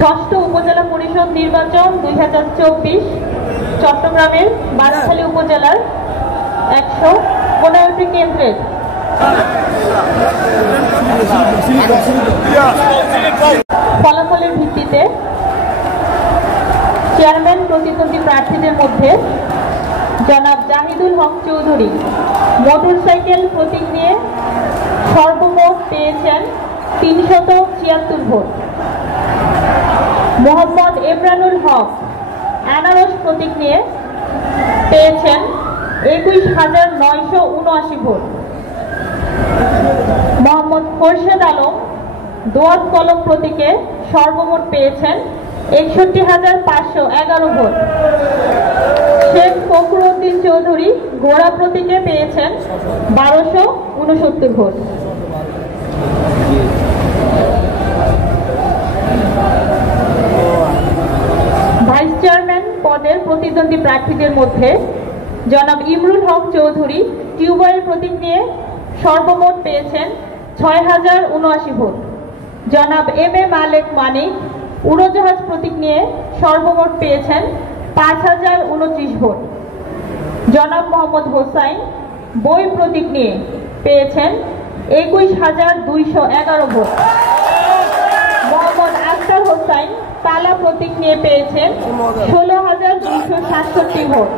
ষষ্ঠ উপজেলা পরিষদ নির্বাচন 2024 চট্টগ্রামের বাঁশখালী উপজেলার 115টি কেন্দ্রের ফলাফলের ভিত্তিতে চেয়ারম্যান প্রতিদ্বন্দ্বী প্রার্থীদের মধ্যে জনাব জাহিদুল হক চৌধুরী মোটরসাইকেল প্রতীক নিয়ে সর্বমোট পেয়েছেন 376 ভোট। মোহাম্মদ এমরানুল হক আনারস প্রতীক নিয়ে পেয়েছেন 21,979 ভোট। মোহাম্মদ খোরশেদ আলম দোয়াত কলম প্রতীকে সর্বমোট পেয়েছেন 61,511 ভোট। শেখ ফখরুদ্দিন চৌধুরী ঘোড়া প্রতীকে পেয়েছেন 1269 ভোট। ভাইস চেয়ারম্যান পদের প্রতিদ্বন্দ্বী প্রার্থীদের মধ্যে জনাব ইমরুল হক চৌধুরী টিউবওয়েল প্রতীক নিয়ে সর্বমোট পেয়েছেন 6,079 ভোট। জনাব এম এ মালেক মানিক উড়োজাহাজ প্রতীক নিয়ে সর্বমোট পেয়েছেন 5,029 ভোট। জনাব মোহাম্মদ হোসাইন বই প্রতীক নিয়ে পেয়েছেন 21,211 ভোট। মোহাম্মদ আখতার হোসাইন তালা প্রতীক নিয়ে পেয়েছেন 16,267 ভোট।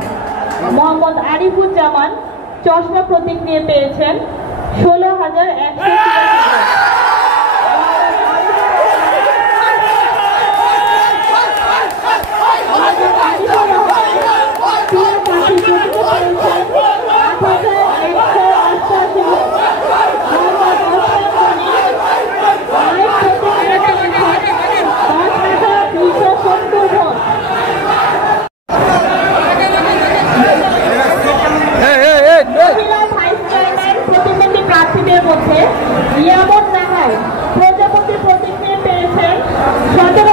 মোহাম্মদ আরিফুজ্জামান চশমা প্রতীক নিয়ে পেয়েছেন 16,183 ভোট। প্রার্থীদের মধ্যে ইয়ামত নাহার প্রজাপতি প্রতীক নিয়ে পেয়েছেন 17